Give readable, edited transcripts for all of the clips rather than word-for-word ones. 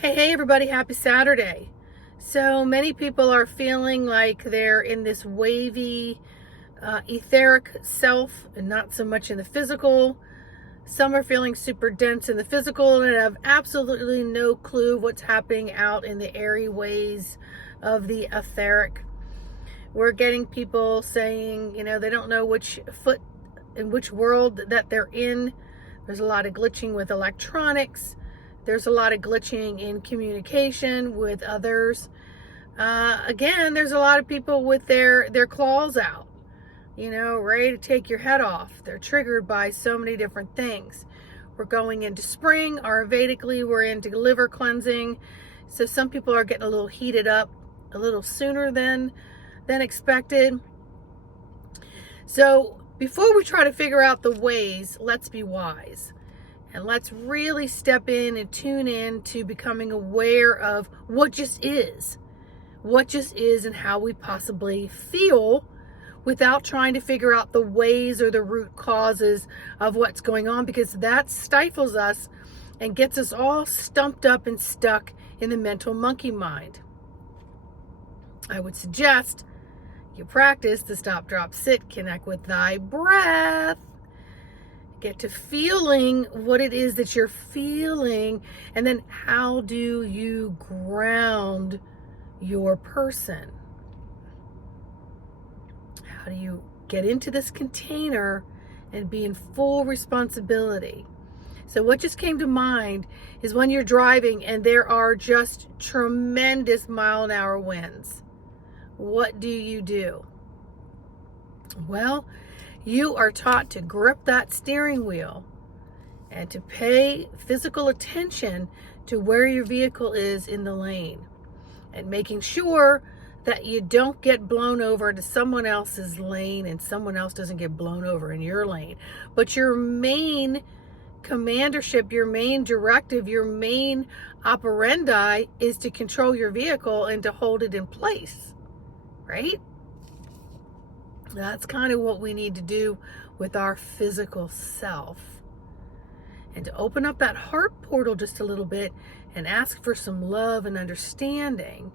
Hey, everybody, happy Saturday. So many people are feeling like they're in this wavy, etheric self and not so much in the physical. Some are feeling super dense in the physical and have absolutely no clue what's happening out in the airy ways of the etheric. We're getting people saying, they don't know which foot in which world that they're in. There's a lot of glitching with electronics. There's a lot of glitching in communication with others. Again, there's a lot of people with their claws out, ready to take your head off. They're triggered by so many different things. We're going into spring. Ayurvedically, we're into liver cleansing. So some people are getting a little heated up a little sooner than expected. So before we try to figure out the ways, let's be wise. And let's really step in and tune in to becoming aware of what just is. What just is and how we possibly feel without trying to figure out the ways or the root causes of what's going on, because that stifles us and gets us all stumped up and stuck in the mental monkey mind. I would suggest you practice the stop, drop, sit, connect with thy breath. Get to feeling what it is that you're feeling, and then how do you ground your person? How do you get into this container and be in full responsibility? So what just came to mind is when you're driving and there are just tremendous mile-an-hour winds. What do you do? Well, you are taught to grip that steering wheel and to pay physical attention to where your vehicle is in the lane and making sure that you don't get blown over into someone else's lane and someone else doesn't get blown over in your lane. But your main commandership, your main directive, your main operandi is to control your vehicle and to hold it in place, right? That's kind of what we need to do with our physical self. And to open up that heart portal just a little bit and ask for some love and understanding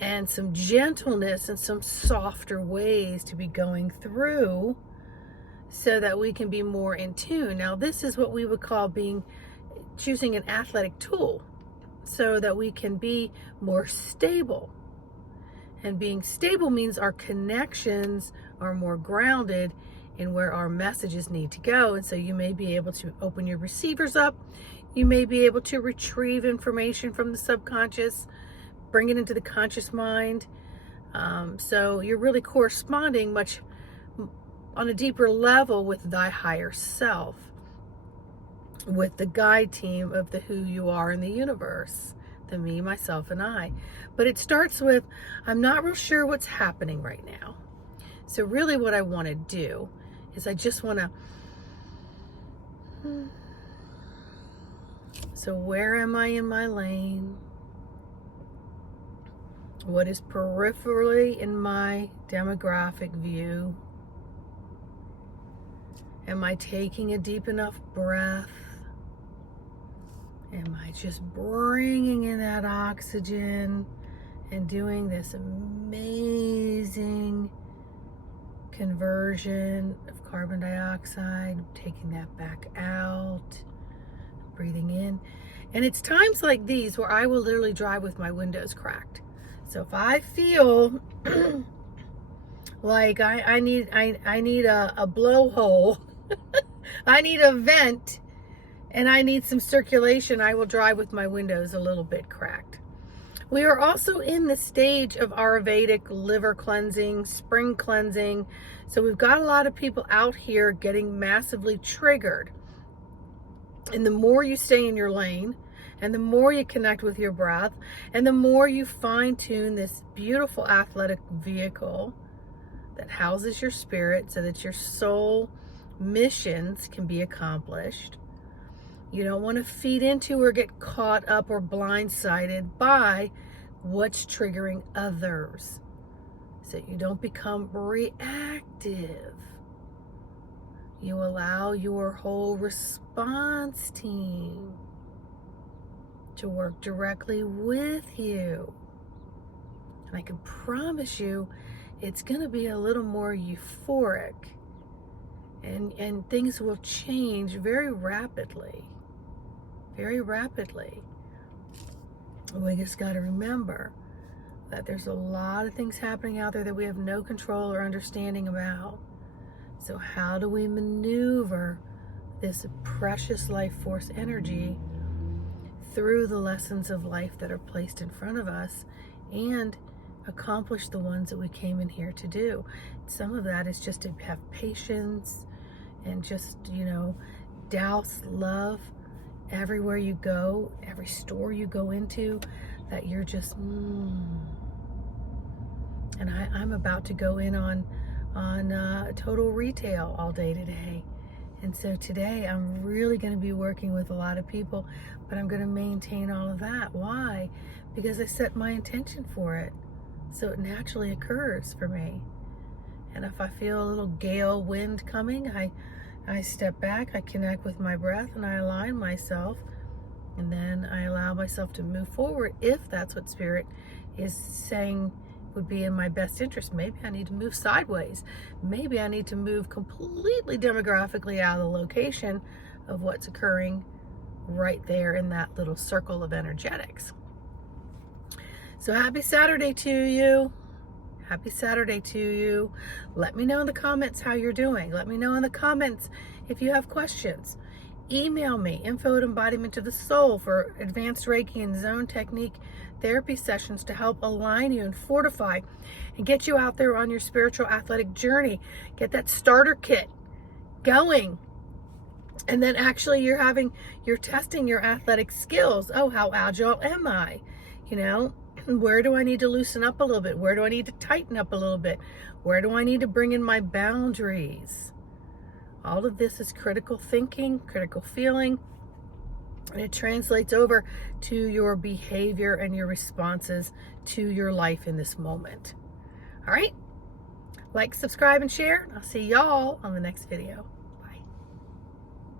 and some gentleness and some softer ways to be going through so that we can be more in tune. Now, this is what we would call choosing an athletic tool so that we can be more stable. And being stable means our connections are more grounded in where our messages need to go. And so you may be able to open your receivers up. You may be able to retrieve information from the subconscious, bring it into the conscious mind. So you're really corresponding much on a deeper level with thy higher self, with the guide team of the who you are in the universe. The me, myself, and I. But it starts with, I'm not real sure what's happening right now. So really what I want to do is I just want to, so where am I in my lane? What is peripherally in my demographic view? Am I taking a deep enough breath? Am I just bringing in that oxygen and doing this amazing conversion of carbon dioxide, taking that back out, breathing in? And it's times like these where I will literally drive with my windows cracked. So if I feel like I need a blowhole, I need a vent, and I need some circulation, I will drive with my windows a little bit cracked. We are also in the stage of Ayurvedic liver cleansing, spring cleansing. So we've got a lot of people out here getting massively triggered. And the more you stay in your lane, and the more you connect with your breath, and the more you fine tune this beautiful athletic vehicle that houses your spirit so that your soul missions can be accomplished. You don't want to feed into or get caught up or blindsided by what's triggering others, so you don't become reactive. You allow your whole response team to work directly with you. And I can promise you it's going to be a little more euphoric, and things will change very rapidly. Very rapidly. We just got to remember that there's a lot of things happening out there that we have no control or understanding about. So how do we maneuver this precious life force energy through the lessons of life that are placed in front of us and accomplish the ones that we came in here to do? Some of that is just to have patience and just, douse love everywhere you go, every store you go into, that you're just, And I'm about to go in on total retail all day today. And so today I'm really going to be working with a lot of people, but I'm going to maintain all of that. Why? Because I set my intention for it. So it naturally occurs for me. And if I feel a little gale wind coming, I step back, I connect with my breath, and I align myself. And then I allow myself to move forward if that's what Spirit is saying would be in my best interest. Maybe I need to move sideways. Maybe I need to move completely demographically out of the location of what's occurring right there in that little circle of energetics. So happy Saturday to you. Happy Saturday to you. Let me know in the comments how you're doing. Let me know in the comments if you have questions. Email me, info@embodiment of the soul, for advanced Reiki and zone technique therapy sessions to help align you and fortify and get you out there on your spiritual athletic journey. Get that starter kit going. And then actually you're testing your athletic skills. Oh, how agile am I? Where do I need to loosen up a little bit? Where do I need to tighten up a little bit? Where do I need to bring in my boundaries? All of this is critical thinking, critical feeling, and it translates over to your behavior and your responses to your life in this moment. All right? Like, subscribe, and share. I'll see y'all on the next video.